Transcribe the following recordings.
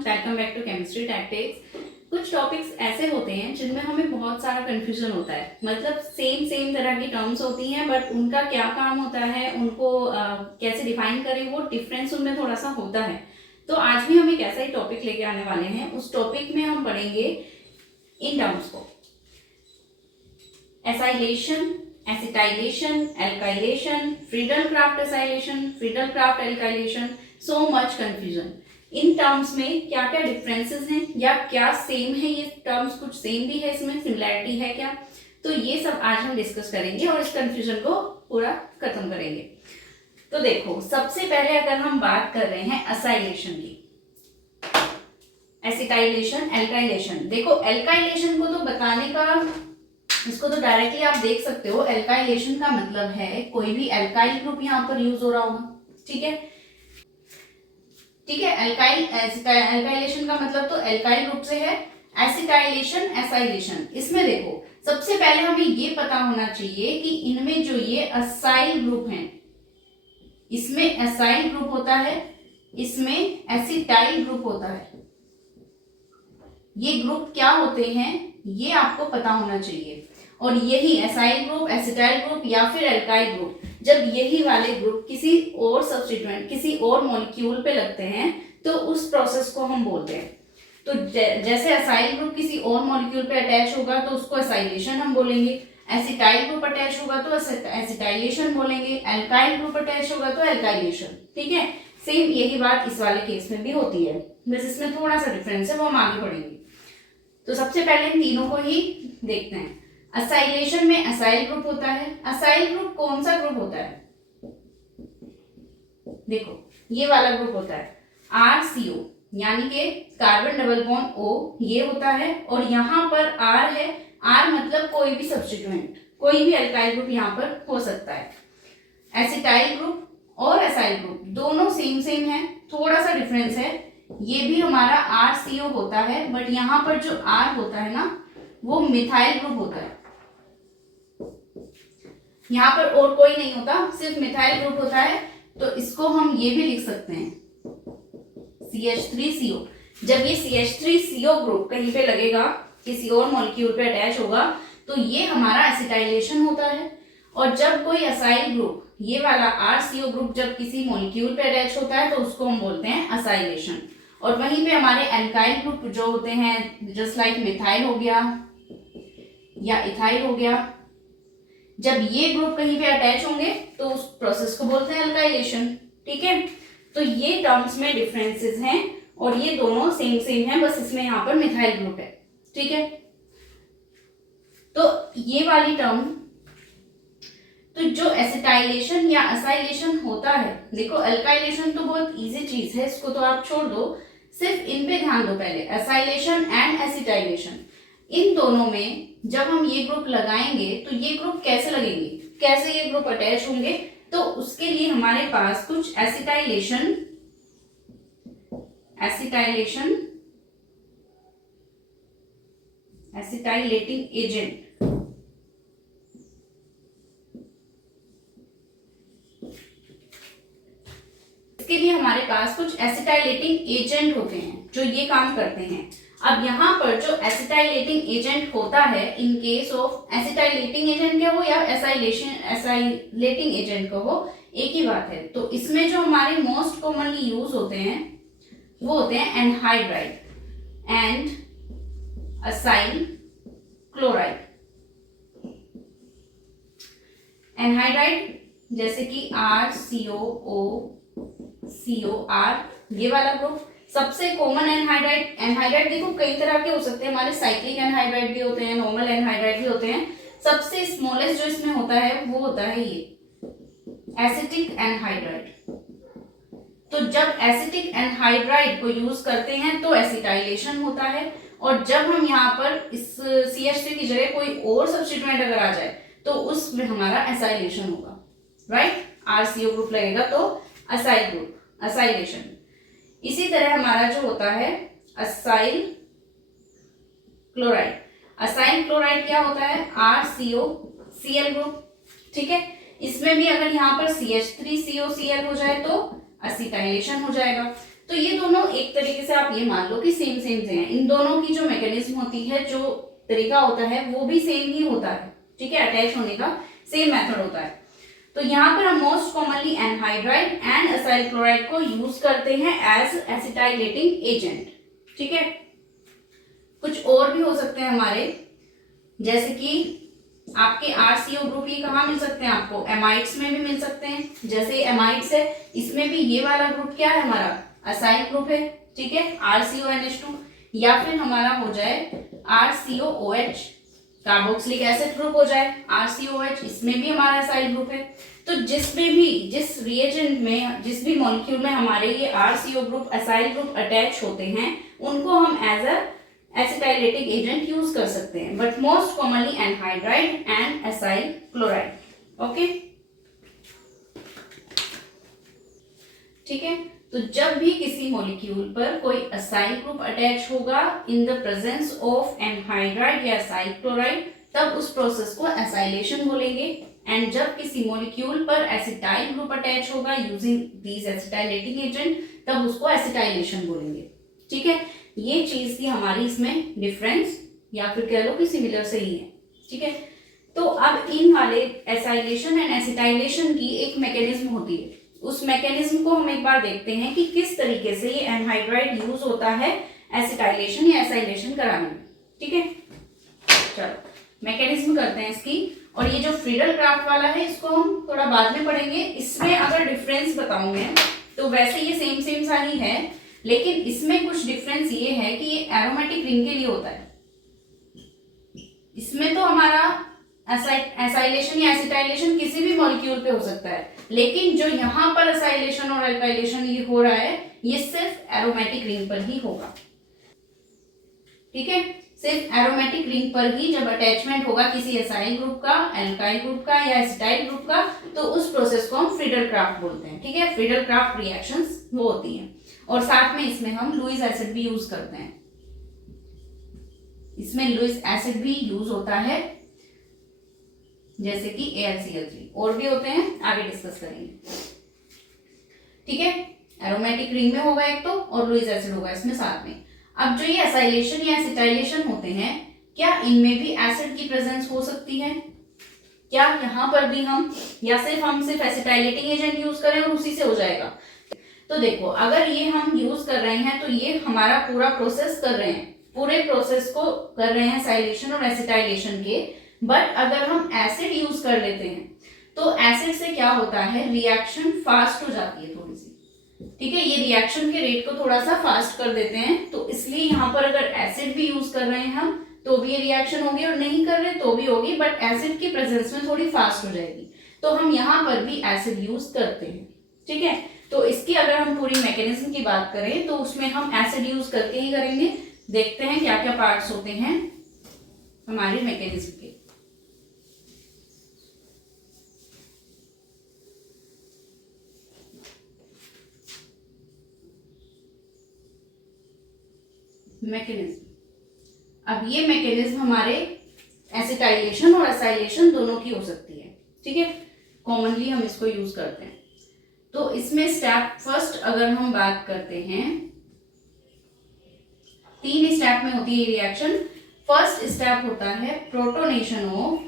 Welcome back to chemistry tactics. कुछ topics ऐसे होते हैं जिनमें हमें बहुत सारा कंफ्यूजन होता है, मतलब सेम तरह की टर्म्स होती हैं बट उनका क्या काम होता है, उनको कैसे डिफाइन करें, वो डिफरेंस उनमें थोड़ा सा होता है। तो आज भी हम एक ऐसा ही टॉपिक लेके आने वाले हैं। उस टॉपिक में हम पढ़ेंगे इन टर्म्स को, acylation, acetylation, alkylation, Friedel-Crafts acylation, Friedel-Crafts alkylation, so much confusion. In terms में क्या क्या डिफरेंसेस हैं या क्या सेम है, ये टर्म्स कुछ सेम भी है, इसमें सिमिलैरिटी है क्या, तो ये सब आज हम डिस्कस करेंगे और इस कंफ्यूजन को पूरा खत्म करेंगे। तो देखो, सबसे पहले अगर हम बात कर रहे हैं एसाइलेशन की, एसिटाइलेशन, एल्काइलेशन। देखो, एल्काइलेशन को तो बताने का, इसको तो डायरेक्टली आप देख सकते हो। एल्काइलेशन का मतलब है कोई भी एल्काइल ग्रुप यहाँ पर यूज हो रहा होगा, ठीक है। एल्काइलेशन का मतलब तो एल्काइल ग्रुप से है। एसिटाइलेशन, एसाइलेशन, इसमें देखो सबसे पहले हमें ये पता होना चाहिए कि इनमें जो ये असाइल ग्रुप हैं, इसमें एसाइल ग्रुप होता है, इसमें एसिटाइल ग्रुप होता है। ये ग्रुप क्या होते हैं ये आपको पता होना चाहिए। और यही एसाइल ग्रुप, एसिटाइल ग्रुप या फिर एल्काइल ग्रुप, जब यही वाले ग्रुप किसी और सब्स्टिट्यूएंट, किसी और मॉलिक्यूल पे लगते हैं तो उस प्रोसेस को हम बोलते हैं। तो जैसे एसाइल ग्रुप किसी और मॉलिक्यूल पे अटैच होगा तो उसको एसाइलेशन हम बोलेंगे, एसिटाइल ग्रुप अटैच होगा तो एसिटाइलेशन बोलेंगे, एल्काइल ग्रुप अटैच होगा तो एल्काइलेशन, ठीक है। सेम यही बात इस वाले केस में भी होती है, बस इसमें थोड़ा सा डिफरेंस है, वो हम आगे पढ़ेंगे। तो सबसे पहले इन तीनों को ही देखते हैं। असाइलेशन में असाइल ग्रुप होता है। असाइल ग्रुप कौन सा ग्रुप होता है? देखो, ये वाला ग्रुप होता है RCO, यानी कि कार्बन डबल बॉन्ड O, ये होता है। और यहाँ पर R है, R मतलब कोई भी सब्स्टिट्यूएंट, कोई भी अल्काइल ग्रुप यहाँ पर हो सकता है। एसिटाइल ग्रुप और एसाइल ग्रुप दोनों सेम है, थोड़ा सा डिफरेंस है। ये भी हमारा RCO होता है बट यहाँ पर जो R होता है ना, वो मिथाइल ग्रुप होता है। यहाँ पर और कोई नहीं होता, सिर्फ मिथाइल ग्रुप होता है। तो इसको हम ये भी लिख सकते हैं CH3CO। जब ये CH3CO ग्रुप कहीं पे लगेगा, किसी और मॉलिक्यूल पे अटैच होगा, तो ये हमारा एसिटाइलेशन होता है। और जब कोई असाइल ग्रुप, ये वाला RCO ग्रुप जब किसी मॉलिक्यूल पे अटैच होता है तो उसको हम बोलते हैं असाइलेशन। और वहीं पे हमारे एल्काइल ग्रुप जो होते हैं, जस्ट लाइक मिथाइल हो गया या इथाइल हो गया, जब ये ग्रुप कहीं पे अटैच होंगे तो उस प्रोसेस को बोलते हैं अल्काइलेशन, ठीक है। तो ये टर्म्स में डिफरेंसेस हैं और ये दोनों सेम हैं, बस इसमें यहाँ पर मिथाइल ग्रुप है, ठीक है। तो ये वाली टर्म, तो जो एसिटाइलेशन या असाइलेशन होता है, देखो अल्काइलेशन तो बहुत इजी चीज है, इसको तो आप छोड़ दो, सिर्फ इन पे ध्यान दो पहले। एसाइलेशन एंड एसिटाइलेशन, इन दोनों में जब हम ये ग्रुप लगाएंगे तो ये ग्रुप कैसे लगेंगे, कैसे ये ग्रुप अटैच होंगे, तो उसके लिए हमारे पास कुछ एसिटाइलेशन एसिटाइलेटिंग एजेंट, इसके लिए हमारे पास कुछ एसिटाइलेटिंग एजेंट होते हैं जो ये काम करते हैं। अब यहाँ पर जो एसिटाइलेटिंग एजेंट होता है, इन केस ऑफ एसिटाइलेटिंग एजेंट क्या हो या एसाइलेटिंग एजेंट का हो, एक ही बात है। तो इसमें जो हमारे मोस्ट कॉमनली यूज होते हैं वो होते हैं anhydride and acyl chloride. Anhydride जैसे कि RCOO, ये वाला ग्रुप सबसे कॉमन एनहाइड्राइड देखो कई तरह के हो सकते हैं, हमारे साइक्लिक एनहाइड्राइड भी होते हैं, नॉर्मल एनहाइड्राइड भी होते हैं। सबसे स्मॉलेस्ट जो इसमें होता है वो होता है ये एसिटिक एनहाइड्राइड। तो जब एसिटिक एनहाइड्राइड को यूज करते हैं तो एसिटाइलेशन होता है, और जब हम यहाँ पर इस CH3 की जगह कोई और सब्स्टिट्यूएंट अगर आ जाए तो उसमें हमारा एसाइलेशन होगा, राइट। RCO ग्रुप लगेगा तो असाइल ग्रुप, असाइलेशन। इसी तरह हमारा जो होता है असाइल क्लोराइड, असाइल क्लोराइड क्या होता है RCOCl ग्रुप, ठीक है। इसमें भी अगर यहाँ पर CH3COCl हो जाए तो एसिटाइलेशन हो जाएगा। तो ये दोनों एक तरीके से आप ये मान लो कि सेम सेम से हैं। इन दोनों की जो मैकेनिज्म होती है, जो तरीका होता है, वो भी सेम ही होता है, ठीक है, अटैच होने का सेम मेथड होता है। तो यहाँ पर हम most commonly anhydride and acyl chloride को यूज करते हैं एज एसिटाइलेटिंग एजेंट, ठीक है। कुछ और भी हो सकते हैं हमारे, जैसे कि आपके RCO ग्रुप ये कहाँ मिल सकते हैं आपको, एमाइड्स में भी मिल सकते हैं। जैसे एमाइड्स है, इसमें भी ये वाला ग्रुप क्या है हमारा, असाइल ग्रुप है, ठीक है, RCONH2। या फिर हमारा हो जाए RCOOH, कार्बोक्सिलिक एसिड ग्रुप हो जाए RCOH, इसमें भी हमारा असाइल ग्रुप है। तो जिस रिएजेंट में, जिस भी मॉलिक्यूल में हमारे ये RCO group, acyl group attach होते हैं, उनको हम एज अ एसिटाइलेटिंग एजेंट यूज कर सकते हैं, but most commonly anhydride and acyl chloride, okay, ठीक है। तो जब भी किसी मॉलिक्यूल पर कोई असाइल ग्रुप अटैच होगा इन द प्रेजेंस ऑफ एनहाइड्राइड या असाइल क्लोराइड, तब उस प्रोसेस को एसाइलेशन बोलेंगे। एंड जब किसी मॉलिक्यूल पर एसिटाइल ग्रुप अटैच होगा यूजिंग दीज एसिटाइलेटिंग एजेंट, तब उसको एसिटाइलेशन बोलेंगे, ठीक है। ये चीज थी हमारी इसमें डिफरेंस, या फिर कह लो कि सिमिलर से ही है, ठीक है। तो अब इन वाले एसाइलेशन एंड एसिटाइलेशन की एक मैकेनिज्म होती है, उस मैकेनिज्म को हम एक बार देखते हैं कि किस तरीके से ये एनहाइड्राइड यूज होता है एसिटाइलेशन या एसाइलेशन कराने में, ठीक है। चलो मैकेनिज्म करते हैं इसकी। और ये जो फ्रीडल क्राफ्ट वाला है, इसको हम थोड़ा बाद में पढ़ेंगे। इसमें अगर डिफरेंस बताऊं मैं, तो वैसे ये सेम सेम सा ही है, लेकिन इसमें कुछ डिफरेंस ये है कि ये एरोमेटिक रिंग के लिए होता है। इसमें तो हमारा एसाइलेशन या एसिटाइलेशन किसी भी मॉलिक्यूल पे हो सकता है, लेकिन जो यहाँ पर एसाइलेशन और अल्काइलेशन ये हो रहा है, ये सिर्फ एरोमेटिक रिंग पर ही होगा, ठीक है। सिर्फ एरोमेटिक रिंग पर ही जब अटैचमेंट होगा किसी एसाइल ग्रुप का, अल्काइल ग्रुप का या एसिटाइल ग्रुप का, तो उस प्रोसेस को हम फ्रीडल क्राफ्ट बोलते हैं, ठीक है। फ्रीडल क्राफ्ट रिएक्शंस वो होती हैं। और साथ में इसमें हम लुईस एसिड भी यूज करते हैं, इसमें लुईस एसिड भी यूज होता है, जैसे कि AlCl3, और भी होते हैं, आगे डिस्कस करेंगे, ठीक है। एरोमेटिक रिंग में होगा एक तो, और लुईस एसिड होगा इसमें साथ में। अब जो ये एसाइलेशन या एसिटाइलेशन होते हैं, क्या इनमें भी एसिड की प्रेजेंस हो सकती है? क्या यहाँ पर भी हम, या हम सिर्फ एसिटाइलेटिंग एजेंट यूज करें और उसी से हो जाएगा? तो देखो, अगर ये हम यूज कर रहे हैं, तो ये हमारा पूरा प्रोसेस कर रहे हैं, पूरे प्रोसेस को कर रहे हैं एसाइलेशन और एसिटाइलेशन के। बट अगर हम एसिड यूज कर लेते हैं, तो एसिड से क्या होता है, रिएक्शन फास्ट हो जाती है थोड़ी सी, ठीक है। ये रिएक्शन के रेट को थोड़ा सा फास्ट कर देते हैं, तो इसलिए यहाँ पर अगर एसिड भी यूज कर रहे हैं हम, तो भी ये रिएक्शन होगी, और नहीं कर रहे तो भी होगी, बट एसिड की प्रेजेंस में थोड़ी फास्ट हो जाएगी, तो हम यहाँ पर भी एसिड यूज करते हैं, ठीक है। तो इसकी अगर हम पूरी मैकेनिज्म की बात करें, तो उसमें हम एसिड यूज करके ही करेंगे। देखते हैं क्या क्या पार्ट्स होते हैं हमारी मैकेनिज्म के। मैकेनिज्म, अब ये मैकेनिज्म हमारे एसिटाइलेशन और एसाइलेशन दोनों की हो सकती है, ठीक है। कॉमनली हम इसको यूज करते हैं। तो इसमें स्टेप फर्स्ट अगर हम बात करते हैं, 3 स्टेप में होती है रिएक्शन। फर्स्ट स्टेप होता है प्रोटोनेशन ऑफ,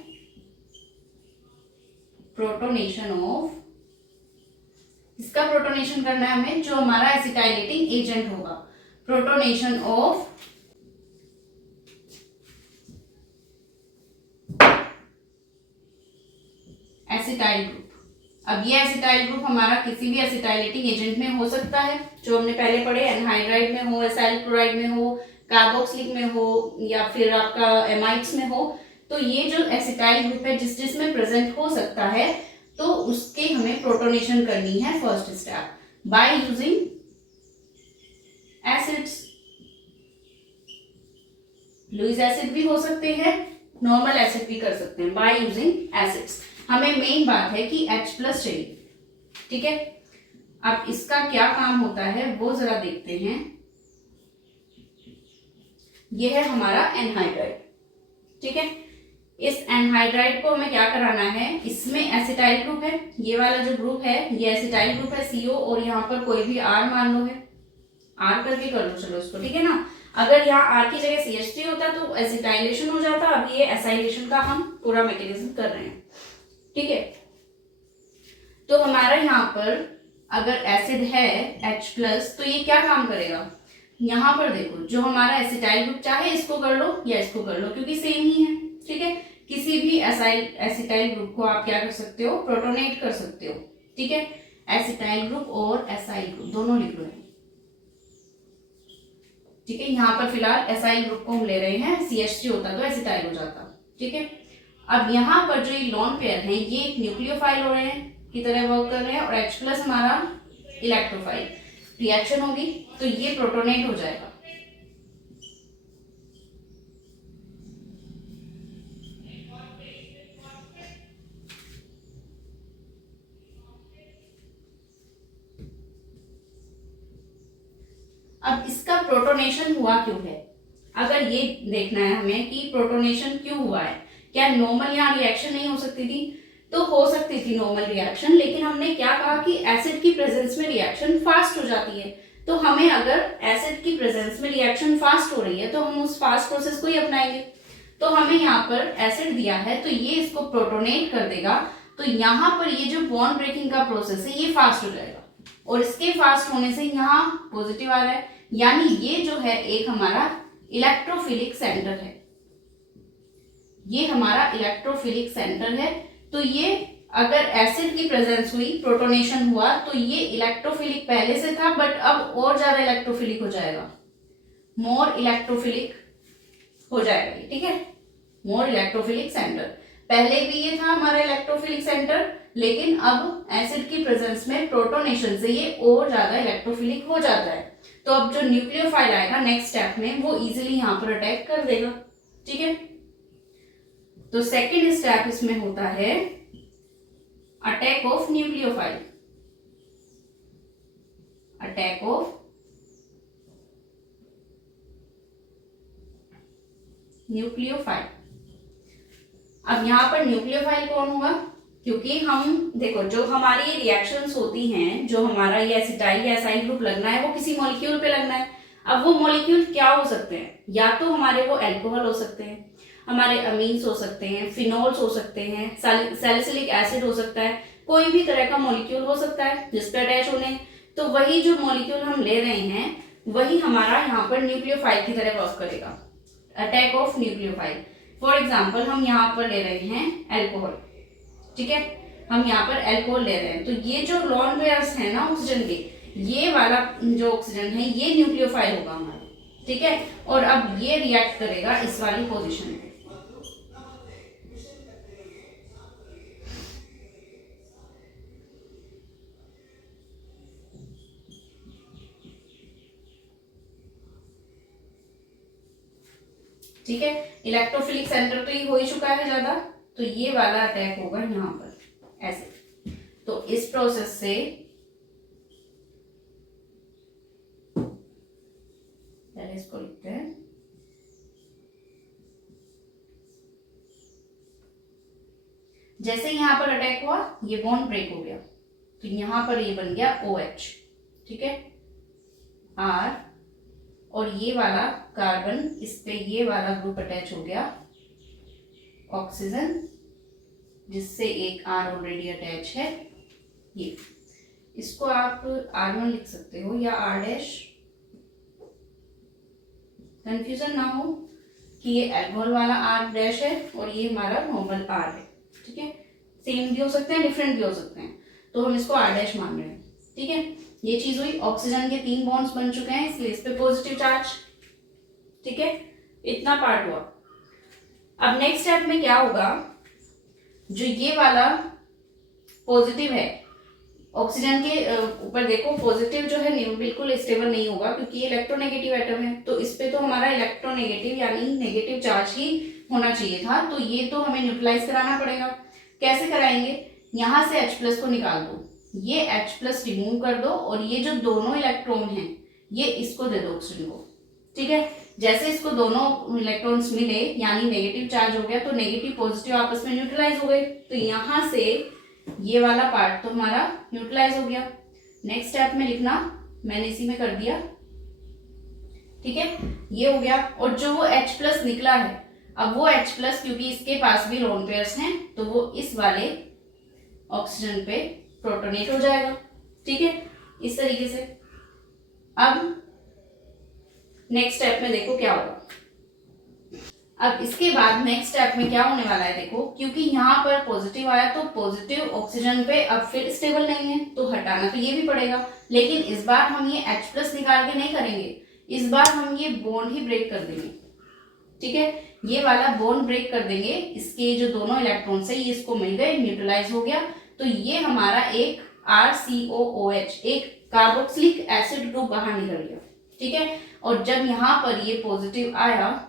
इसका प्रोटोनेशन करना है हमें, जो हमारा एसिटाइलेटिंग एजेंट होगा, प्रोटोनेशन ऑफ एसिटाइल ग्रुप। अब ये एसिटाइल ग्रुप हमारा किसी भी एसिटाइलेटिंग एजेंट में हो सकता है, जो हमने पहले पढ़े, एनहाइड्राइड में हो, एसाइल क्लोराइड में हो, कार्बोक्सिलिक में हो, या फिर आपका एमाइड्स में हो। तो ये जो एसिटाइल ग्रुप है जिसमें प्रेजेंट हो सकता है, तो उसके हमें प्रोटोनेशन करनी है first step, by using acids. Lewis acid भी हो सकते हैं, नॉर्मल एसिड भी कर सकते हैं, बाय यूजिंग एसिड्स। हमें मेन बात है कि H+ चाहिए, ठीक है। अब इसका क्या काम होता है वो जरा देखते हैं। यह है हमारा एनहाइड्राइड, ठीक है। इस एनहाइड्राइड को हमें क्या कराना है, इसमें एसिटाइल ग्रुप है, ये वाला जो ग्रुप है ये एसिटाइल ग्रुप है CO, और यहाँ पर कोई भी R मान लो है, R करके कर लो चलो इसको, ठीक है ना। अगर यहाँ R की जगह CH3 होता तो एसिटाइलेशन हो जाता, अभी ये एसाइलेशन का हम पूरा मैकेनिज्म कर रहे हैं, ठीक है। तो हमारा यहाँ पर अगर एसिड है H+ तो ये क्या काम करेगा, यहाँ पर देखो जो हमारा एसिटाइल ग्रुप, चाहे इसको कर लो या इसको कर लो क्योंकि सेम ही है, ठीक है। किसी भी एसिटाइल ग्रुप को आप क्या कर सकते हो, प्रोटोनेट कर सकते हो, ठीक है। एसिटाइल ग्रुप और एसाइल ग्रुप दोनों लिख लो, ठीक है। यहाँ पर फिलहाल एसाइल ग्रुप को हम ले रहे हैं, CH3 होता तो एसिटाइल हो जाता, ठीक है। अब यहाँ पर जो ये लोन पेयर है ये एक न्यूक्लियोफाइल हो रहे हैं की तरह वर्क कर रहे हैं, और H+ हमारा इलेक्ट्रोफाइल, रिएक्शन होगी तो ये प्रोटोनेट हो जाएगा। अब इसका प्रोटोनेशन हुआ क्यों है, अगर ये देखना है हमें कि प्रोटोनेशन क्यों हुआ है, क्या नॉर्मल यहाँ रिएक्शन नहीं हो सकती थी, तो हो सकती थी नॉर्मल रिएक्शन, लेकिन हमने क्या कहा कि एसिड की प्रेजेंस में रिएक्शन फास्ट हो जाती है। तो हमें अगर एसिड की प्रेजेंस में रिएक्शन फास्ट हो रही है तो हम उस फास्ट प्रोसेस को ही अपनाएंगे। तो हमें यहाँ पर एसिड दिया है तो ये इसको प्रोटोनेट कर देगा, तो यहाँ पर ये जो बॉन्ड ब्रेकिंग का प्रोसेस है ये फास्ट हो जाएगा, और इसके फास्ट होने से यहाँ पॉजिटिव आ रहा है, यानी ये जो है एक हमारा इलेक्ट्रोफिलिक सेंटर है, ये हमारा इलेक्ट्रोफिलिक सेंटर है। तो ये अगर एसिड की प्रेजेंस हुई, प्रोटोनेशन हुआ, तो ये इलेक्ट्रोफिलिक पहले से था बट अब और ज्यादा इलेक्ट्रोफिलिक हो जाएगा, मोर इलेक्ट्रोफिलिक हो जाएगा, ठीक है। मोर इलेक्ट्रोफिलिक सेंटर, पहले भी ये था हमारा इलेक्ट्रोफिलिक सेंटर, लेकिन अब एसिड की प्रेजेंस में प्रोटोनेशन से ये और ज्यादा इलेक्ट्रोफिलिक हो जाता है। तो अब जो न्यूक्लियोफाइल आएगा नेक्स्ट स्टेप में वो इजीली यहाँ पर अटैक कर देगा, ठीक है। तो सेकेंड स्टेप इसमें होता है attack of nucleophile, attack of nucleophile. अब यहाँ पर न्यूक्लियोफाइल कौन हुआ, क्योंकि हम देखो जो हमारी ये रिएक्शंस होती हैं, जो हमारा ये एसिटाइल या एसाइल ग्रुप लगना है वो किसी मॉलिक्यूल पे लगना है। अब वो मॉलिक्यूल क्या हो सकते हैं, या तो हमारे वो अल्कोहल हो सकते हैं, हमारे अमीन्स हो सकते हैं, फिनोल्स हो सकते हैं, सैलिसिलिक एसिड हो सकता है, कोई भी तरह का मॉलिक्यूल हो सकता है जिसपे अटैच होने। तो वही जो मॉलिक्यूल हम ले रहे हैं वही हमारा यहाँ पर न्यूक्लियोफाइल की तरह वर्क करेगा, attack of nucleophile. For example हम यहाँ पर ले रहे हैं अल्कोहल, ठीक है, हम यहाँ पर अल्कोहल ले रहे हैं, तो ये जो लोन पेयर्स है ना ऑक्सीजन के, ये वाला जो ऑक्सीजन है ये न्यूक्लियोफाइल होगा हमारा, ठीक है। और अब ये रिएक्ट करेगा इस वाली पोजीशन में, ठीक है। इलेक्ट्रोफिलिक सेंटर तो ये हो ही चुका है ज्यादा, तो ये वाला अटैक होगा यहाँ पर ऐसे। तो इस प्रोसेस से पहले इसको लिखते हैं, जैसे यहाँ पर अटैक हुआ ये बॉन्ड ब्रेक हो गया, तो यहाँ पर ये बन गया OH, ठीक है, R, और ये वाला कार्बन इस पे ये वाला ग्रुप अटैच हो गया ऑक्सीजन, जिससे एक R ऑलरेडी अटैच है, ये इसको आप R1 लिख सकते हो या R', कंफ्यूजन ना हो कि ये अल्कोहल वाला R' है और ये हमारा नॉर्मल R है, ठीक है। सेम भी हो सकते हैं, डिफरेंट भी हो सकते हैं, तो हम इसको R' मान रहे हैं, ठीक है। ये चीज हुई, ऑक्सीजन के 3 बॉन्ड्स बन चुके हैं इसलिए इस पे पॉजिटिव चार्ज, ठीक है, इतना पार्ट हुआ। अब नेक्स्ट स्टेप में क्या होगा, जो ये वाला पॉजिटिव है ऑक्सीजन के ऊपर देखो, पॉजिटिव जो है बिल्कुल स्टेबल नहीं होगा क्योंकि ये इलेक्ट्रोनेगेटिव एटम है, तो इस पे तो हमारा इलेक्ट्रोनेगेटिव यानी नेगेटिव चार्ज ही होना चाहिए था, तो ये तो हमें न्यूट्रलाइज कराना पड़ेगा। कैसे कराएंगे, यहाँ से H+ को निकाल दो, ये H+ रिमूव कर दो, और ये जो दोनों इलेक्ट्रॉन हैं ये इसको दे दो ऑक्सीजन को, ठीक है। जैसे इसको दोनों इलेक्ट्रॉन्स मिले यानी नेगेटिव चार्ज हो गया, तो नेगेटिव पॉजिटिव आपस में न्यूट्रलाइज हो गए, तो यहाँ से ये वाला पार्ट तो हमारा न्यूट्रलाइज हो गया। नेक्स्ट स्टेप में लिखना, मैंने इसी में कर दिया, ठीक है, ये हो गया। और जो वो H प्लस निकला है, अब वो H प्लस क्योंकि इसके पास भी लोन पेयर्स हैं तो वो इस वाले ऑक्सीजन पे प्रोटोनेट हो जाएगा। ठीक है, इस तरीके से। अब नेक्स्ट स्टेप में देखो क्या होगा। अब इसके बाद नेक्स्ट स्टेप में क्या होने वाला है देखो, क्योंकि यहाँ पर पॉजिटिव आया तो पॉजिटिव ऑक्सीजन पे अब फिर स्टेबल नहीं है तो हटाना तो ये भी पड़ेगा, लेकिन इस बार हम ये H प्लस निकाल के नहीं करेंगे, इस बार हम ये बॉन्ड ही ब्रेक कर देंगे। ठीक है, ये वाला बॉन्ड ब्रेक कर देंगे, इसके जो दोनों इलेक्ट्रॉन्स है ये इसको मिल गए, न्यूट्रलाइज हो गया, तो ये हमारा एक RCOOH एक कार्बोक्सिलिक एसिड ग्रुप बाहर निकल गया। ठीक है, और जब यहाँ पर ये पॉजिटिव आया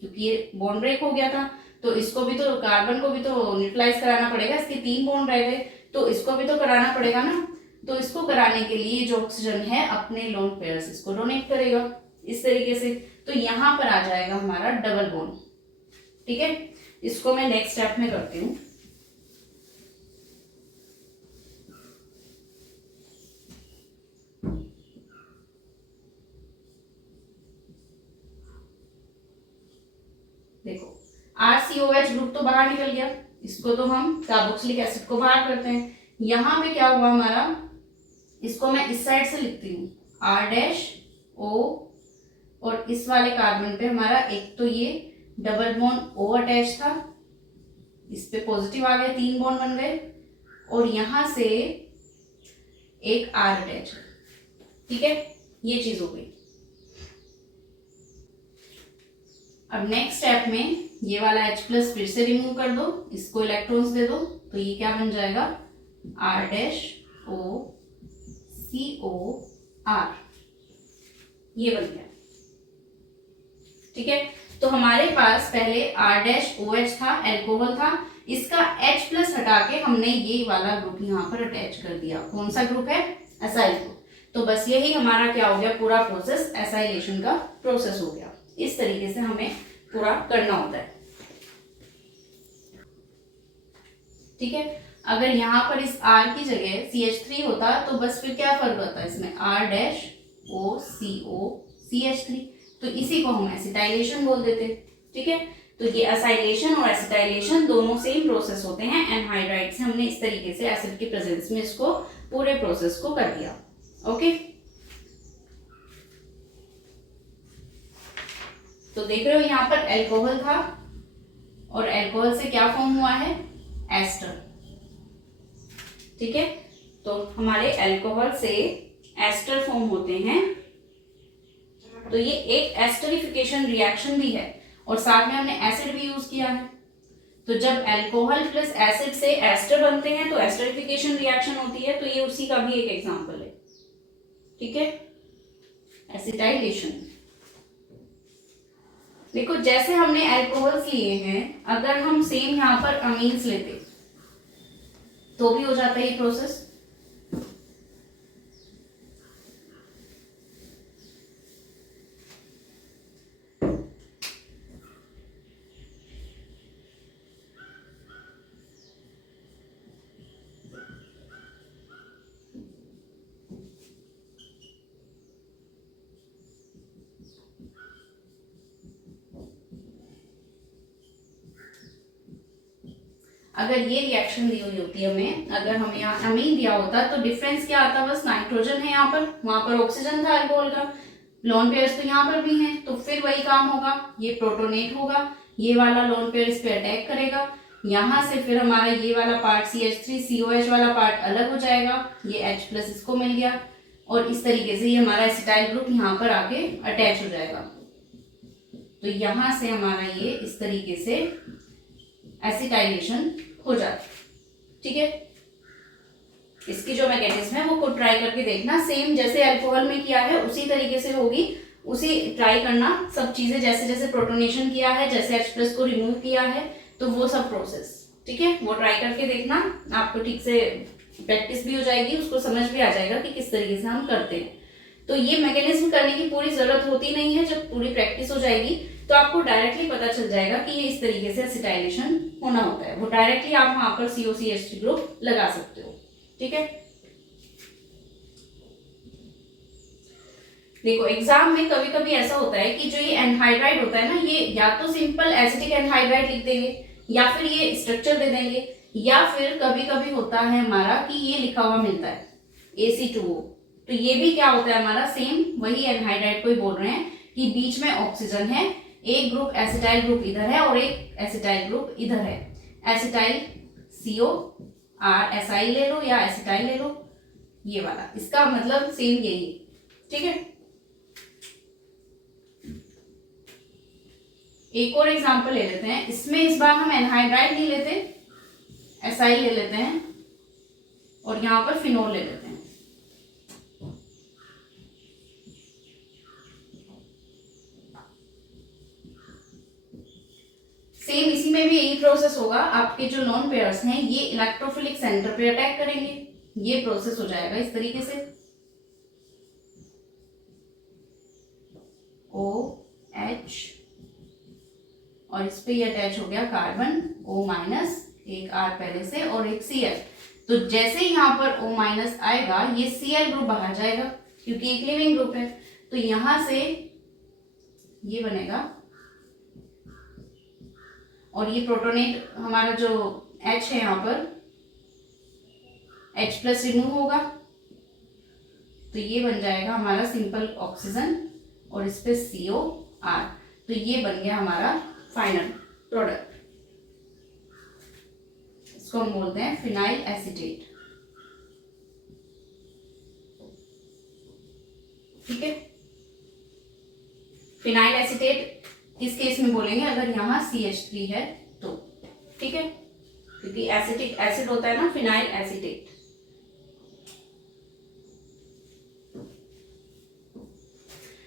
क्योंकि ये बॉन्ड ब्रेक हो गया था तो इसको भी तो, कार्बन को भी तो न्यूट्रलाइज कराना पड़ेगा, इसके 3 बॉन्ड रह गए तो इसको भी तो कराना पड़ेगा ना, तो इसको कराने के लिए जो ऑक्सीजन है अपने लोन पेयर्स इसको डोनेट करेगा इस तरीके से, तो यहाँ पर आ जाएगा हमारा डबल बॉन्ड। ठीक है, इसको मैं नेक्स्ट स्टेप में करती हूँ। देखो RCOH ग्रुप तो बाहर निकल गया, इसको तो हम कार्बोक्सिलिक एसिड को बाहर करते हैं। यहाँ पे क्या हुआ हमारा, इसको मैं इस साइड से लिखती हूँ R-O, और इस वाले कार्बन पे हमारा एक तो ये डबल बॉन्ड O अटैच था, इस पे पॉजिटिव आ गया, 3 बॉन्ड बन गए, और यहां से एक R अटैच। ठीक है, ये चीज हो गई। अब नेक्स्ट स्टेप में ये वाला H प्लस फिर से रिमूव कर दो, इसको इलेक्ट्रॉन्स दे दो, तो ये क्या बन जाएगा R-OCOR, ये बन गया। ठीक है, तो हमारे पास पहले R-OH था, अल्कोहल था, इसका H प्लस हटा के हमने ये वाला ग्रुप यहाँ पर अटैच कर दिया। कौन सा ग्रुप है, एसाइल ग्रुप। तो बस यही हमारा क्या हो गया, पूरा प्रोसेस एसाइलेशन का प्रोसेस हो गया। इस तरीके से हमें पूरा करना होता है। ठीक है, अगर यहाँ पर इस R की जगह CH3 होता तो बस फिर क्या फर्क होता है इसमें, R-OCOCH3, तो इसी को हम एसिटाइलेशन बोल देते। ठीक है, तो ये एसाइलेशन और एसिटाइलेशन दोनों सेम प्रोसेस होते हैं। एनहाइड्राइड से हमने इस तरीके से एसिड के प्रेजेंस में इसको पूरे प्रोसेस को कर दिया। ओके, तो देख रहे हो यहाँ पर अल्कोहल था और अल्कोहल से क्या फॉर्म हुआ है, एस्टर। ठीक है, तो हमारे अल्कोहल से एस्टर फॉर्म होते हैं, तो ये एक एस्टरिफिकेशन रिएक्शन भी है और साथ में हमने एसिड भी यूज किया है। तो जब अल्कोहल प्लस एसिड से एस्टर बनते हैं तो एस्टरिफिकेशन रिएक्शन होती है, तो ये उसी का भी एक एग्जांपल है। ठीक है, एसिटाइलेशन। देखो जैसे हमने अल्कोहल्स लिए हैं, अगर हम सेम यहाँ पर अमीन्स लेते तो भी हो जाता है ये प्रोसेस। अगर ये रिएक्शन दी हुई होती हमें, अगर हमें यहाँ अमीन दिया होता तो डिफरेंस क्या आता, बस नाइट्रोजन है यहाँ पर, वहां पर ऑक्सीजन था अल्कोहल का, लोन पेयर्स तो यहाँ पर भी हैं, तो फिर वही काम होगा, ये प्रोटोनेट होगा, ये वाला लोन पेयर इस पे अटैक करेगा, यहाँ से फिर हमारा ये वाला पार्ट CH3COH वाला पार्ट अलग हो जाएगा, ये H प्लस इसको मिल गया, और इस तरीके से ये हमारा एसिटाइल ग्रुप यहाँ पर आके अटैच हो जाएगा। तो यहाँ से हमारा ये इस तरीके से एसिटाइलेशन हो जाता है। ठीक है, इसकी जो मैकेनिज्म है वो खुद ट्राई करके देखना, सेम जैसे अल्कोहल में किया है उसी तरीके से होगी, उसी ट्राई करना सब चीजें, जैसे जैसे प्रोटोनेशन किया है, जैसे H प्लस को रिमूव किया है, तो वो सब प्रोसेस। ठीक है, वो ट्राई करके देखना, आपको ठीक से प्रैक्टिस भी हो जाएगी, उसको समझ भी आ जाएगा कि किस तरीके से हम करते हैं। तो ये मैकेनिज्म करने की पूरी जरूरत होती नहीं है, जब पूरी प्रैक्टिस हो जाएगी तो आपको डायरेक्टली पता चल जाएगा कि ये इस तरीके से एसिटाइलेशन होना होता है, वो डायरेक्टली आप वहां पर COCH3 ग्रुप लगा सकते हो। ठीक है, देखो एग्जाम में कभी कभी ऐसा होता है कि जो ये एनहाइड्राइड होता है ना, ये या तो सिंपल एसिटिक एनहाइड्राइड लिख देंगे, या फिर ये स्ट्रक्चर दे देंगे, या फिर कभी कभी होता है हमारा कि ये लिखा हुआ मिलता है AC2O। तो ये भी क्या होता है हमारा, सेम वही एनहाइड्राइड को ही बोल रहे हैं कि बीच में ऑक्सीजन है, एक ग्रुप एसिटाइल ग्रुप इधर है और एक एसिटाइल ग्रुप इधर है। एसिटाइल CO R एसाइल ले लो या एसिटाइल ले लो, ये वाला, इसका मतलब सेम यही, ठीक है। एक और एग्जांपल ले लेते हैं, इसमें इस बार हम एनहाइड्राइड नहीं लेते, एसाइल ले लेते हैं और यहां पर फिनोल ले लेते हैं। सेम इसी में भी यही प्रोसेस होगा, आपके जो लोन पेयर्स हैं ये इलेक्ट्रोफिलिक सेंटर पे अटैक करेंगे, ये प्रोसेस हो जाएगा इस तरीके से, OH और इस पे ये अटैच हो गया कार्बन O-, एक R पहले से और एक Cl। तो जैसे ही यहाँ पर O- आएगा ये Cl ग्रुप बाहर जाएगा क्योंकि एक लिविंग ग्रुप है, तो यहां से ये बनेगा और ये प्रोटोनेट हमारा जो H है यहाँ पर H+ रिमूव होगा, तो ये बन जाएगा हमारा सिंपल ऑक्सीजन और इस पे COR। तो ये बन गया हमारा फाइनल प्रोडक्ट, इसको हम बोलते हैं फिनाइल एसीटेट, ठीक है। फिनाइल एसीटेट किस केस में बोलेंगे, अगर यहाँ CH3 है तो, ठीक है, क्योंकि एसिटिक एसिड होता है ना फिनाइल एसीटेट।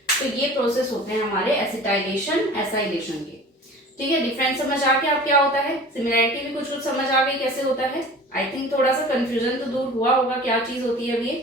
तो ये प्रोसेस होते हैं हमारे एसिटाइलेशन एसाइलेशन के, ठीक है। डिफरेंस समझ आ गया अब क्या होता है, सिमिलैरिटी भी कुछ कुछ समझ आ गई कैसे होता है। आई थिंक थोड़ा सा कंफ्यूजन तो दूर हुआ होगा क्या चीज होती है अब ये।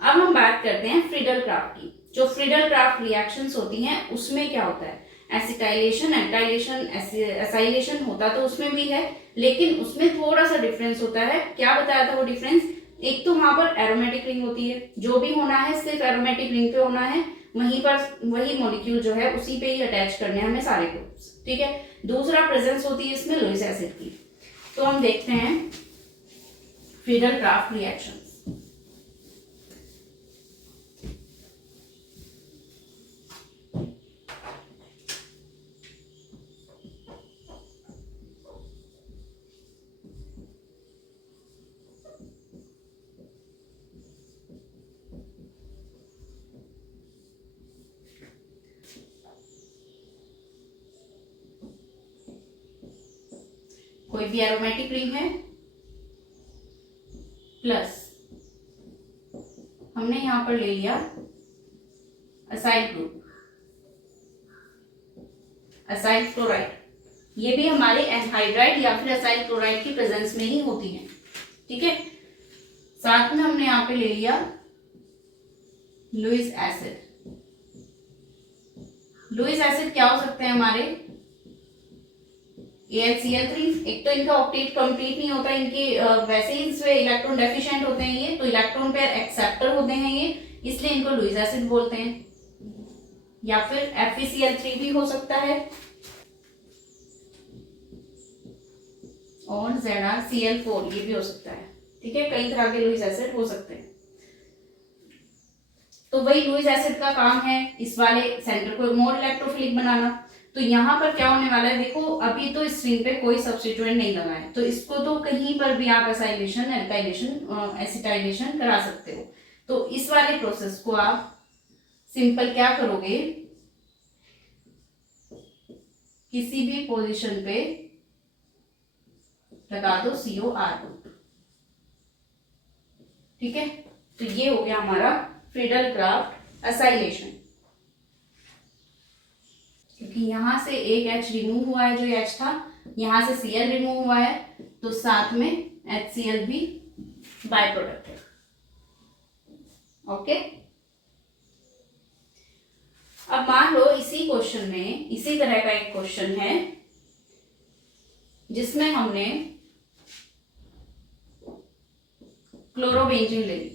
अब हम बात करते हैं फ्रीडल क्राफ्ट की। जो फ्रीडल क्राफ्ट रिएक्शंस होती हैं उसमें क्या होता है, एसिटाइलेशन एल्काइलेशन एसाइलेशन होता तो उसमें भी है, लेकिन उसमें थोड़ा सा डिफरेंस होता है। क्या बताया था वो डिफरेंस, एक तो वहां पर एरोमेटिक रिंग होती है, जो भी होना है सिर्फ एरोमेटिक रिंग पे होना है, वहीं पर वही मॉलिक्यूल जो है उसी पे ही अटैच करने हैं हमें सारे ग्रुप्स, ठीक है। दूसरा प्रेजेंस होती है इसमें लुईस एसिड की। तो हम देखते हैं फ्रीडल क्राफ्ट रिएक्शंस। कोई भी एरोमेटिक रिंग है प्लस हमने यहां पर ले लिया असाइल ग्रुप, असाइल क्लोराइड, ये भी हमारे एनहाइड्राइड या फिर असाइल क्लोराइड की प्रेजेंस में ही होती है, ठीक है। साथ में हमने यहां पे ले लिया लुईस एसिड। लुईस एसिड क्या हो सकते हैं हमारे, AlCl3। एक तो इनका ऑक्टेट कंप्लीट नहीं होता, इनके वैसे ही इसमें इलेक्ट्रॉन डेफिशिएंट होते हैं ये, तो इलेक्ट्रॉन पेयर एक्सेप्टर होते हैं ये, इसलिए इनको लुईस एसिड बोलते हैं। या फिर FeCl3 भी हो सकता है और ZrCl4 ये भी हो सकता है, ठीक है। कई तरह के लुईस एसिड हो सकते हैं। तो वही लुईस एसिड का काम है इस वाले सेंटर को मोर इलेक्ट्रोफिलिक बनाना। तो यहाँ पर क्या होने वाला है, देखो अभी तो इस रिंग पे कोई सब्स्टिट्यूएंट नहीं लगा है, तो इसको तो कहीं पर भी आप एसाइलेशन एल्काइलेशन एसिटाइलेशन करा सकते हो। तो इस वाले प्रोसेस को आप सिंपल क्या करोगे, किसी भी पोजीशन पे लगा दो COR, ठीक है। तो ये हो गया हमारा फ्रीडल क्राफ्ट एसाइलेशन, क्योंकि यहां से एक H रिमूव हुआ है, जो H था, यहां से Cl रिमूव हुआ है, तो साथ में HCl भी बाय प्रोडक्ट है, ओके। अब मान लो इसी क्वेश्चन में इसी तरह का एक क्वेश्चन है जिसमें हमने क्लोरोबेंजीन ले ली,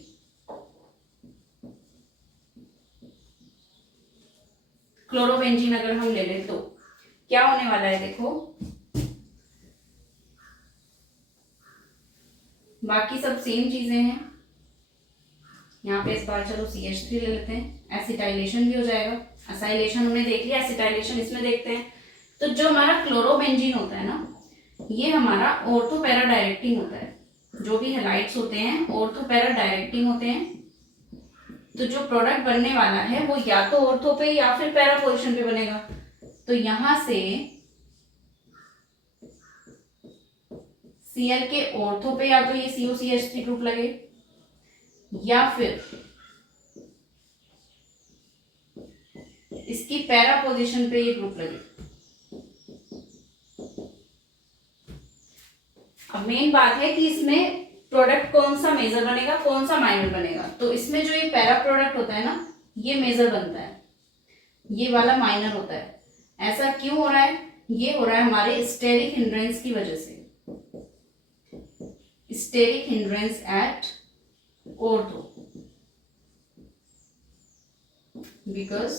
क्लोरोबेंजीन अगर हम ले लें तो क्या होने वाला है, देखो बाकी सब सेम चीजें हैं। यहाँ पे इस बार चलो CH3 ले लेते हैं, एसिटाइलेशन भी हो जाएगा। असाइलेशन हमने देख लिया, एसिटाइलेशन इसमें देखते हैं। तो जो हमारा क्लोरोबेंजीन होता है ना, ये हमारा ऑर्थो पैरा डायरेक्टिंग होता है। जो भी हैलाइड्स होते हैं ऑर्थो पैरा डायरेक्टिंग होते हैं। तो जो प्रोडक्ट बनने वाला है वो या तो ऑर्थो पे या फिर पैरा पोजीशन पे बनेगा। तो यहां से Cl के ऑर्थो पे या तो ये COCH3 ग्रुप लगे या फिर इसकी पैरा पोजीशन पे ये ग्रुप लगे। अब मेन बात है कि इसमें प्रोडक्ट कौन सा मेजर बनेगा, कौन सा माइनर बनेगा। तो इसमें जो ये पैरा प्रोडक्ट होता है ना, ये मेजर बनता है, ये वाला माइनर होता है। ऐसा क्यों हो रहा है? ये हो रहा है हमारे स्टेरिक हिंड्रेंस की वजह से। Steric hindrance at ortho, because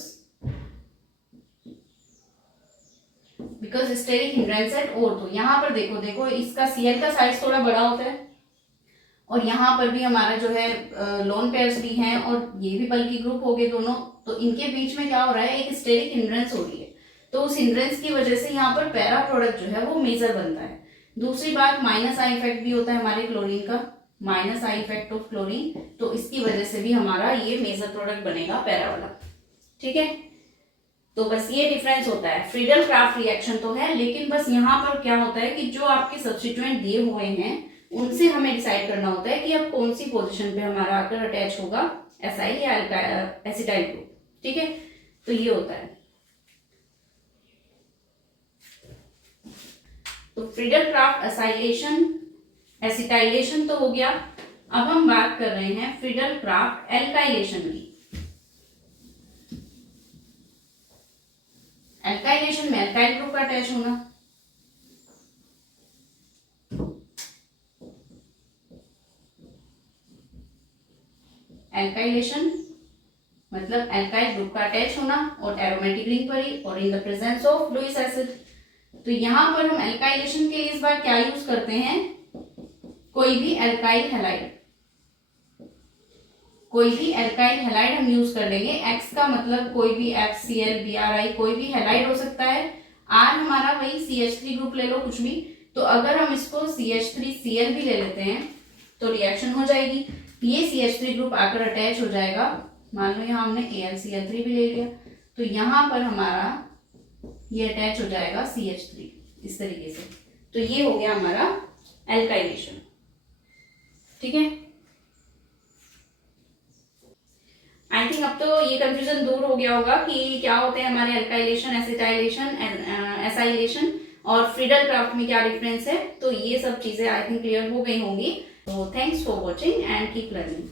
steric hindrance at ortho. यहां पर देखो इसका Cl का साइज थोड़ा बड़ा होता है और यहाँ पर भी हमारा जो है लोन पेयर्स भी हैं और ये भी बल्कि ग्रुप हो गए दोनों। तो इनके बीच में क्या हो रहा है, एक स्टेरिक हिंड्रेंस हो रही है। तो उस हिंड्रेंस की वजह से यहाँ पर पैरा प्रोडक्ट जो है वो मेजर बनता है। दूसरी बात, माइनस आई इफेक्ट भी होता है हमारे क्लोरीन का, minus I effect of chlorine. तो इसकी वजह से भी हमारा ये मेजर प्रोडक्ट बनेगा पैरा वाला। ठीक है, तो बस ये डिफरेंस होता है। फ्रीडल क्राफ्ट रिएक्शन तो है, लेकिन बस यहाँ पर क्या होता है कि जो आपके सब्स्टिट्यूएंट दिए हुए हैं उनसे हमें डिसाइड करना होता है कि अब कौन सी पोजीशन पे हमारा आकर अटैच होगा, एसाइल या एसिटाइल ग्रुप। ठीक है, तो ये होता है। तो फ्रीडल क्राफ्ट असाइलेशन, एसिटाइलेशन तो हो गया। अब हम बात कर रहे हैं फ्रीडल क्राफ्ट एल्काइलेशन की। एल्काइलेशन में एल्काइल ग्रुप का अटैच होना। एल्काइलेशन मतलब एल्काइल ग्रुप का अटैच होना और एरोमेटिक रिंग पर ही, और in the presence of Lewis acid. तो यहां पर हम एल्काइलेशन के लिए इस बार क्या यूज करते हैं, कोई भी एल्काइल हैलाइड, कोई भी एल्काइल हैलाइड हम यूज कर लेंगे। एक्स का मतलब कोई भी FCl, BRI, कोई भी हैलाइड हो सकता है। R हमारा वही CH3 ग्रुप ले लो, कुछ भी। तो अगर हम इसको CH3Cl भी ले लेते हैं तो रिएक्शन हो जाएगी। ये CH3 ग्रुप आकर अटैच हो जाएगा। मान लो यहाँ हमने AlCl3 भी ले लिया, तो यहाँ पर हमारा ये अटैच हो जाएगा CH3 इस तरीके से। तो ये हो गया हमारा एल्काइलेशन। ठीक है, आई थिंक अब तो ये कंफ्यूजन दूर हो गया होगा कि क्या होते हैं हमारे एल्काइलेशन, एसिटाइलेशन, एसाइलेशन और फ्रीडल क्राफ्ट में क्या डिफरेंस है। तो ये सब चीजें आई थिंक क्लियर हो गई होंगी। तो thanks for watching and keep learning.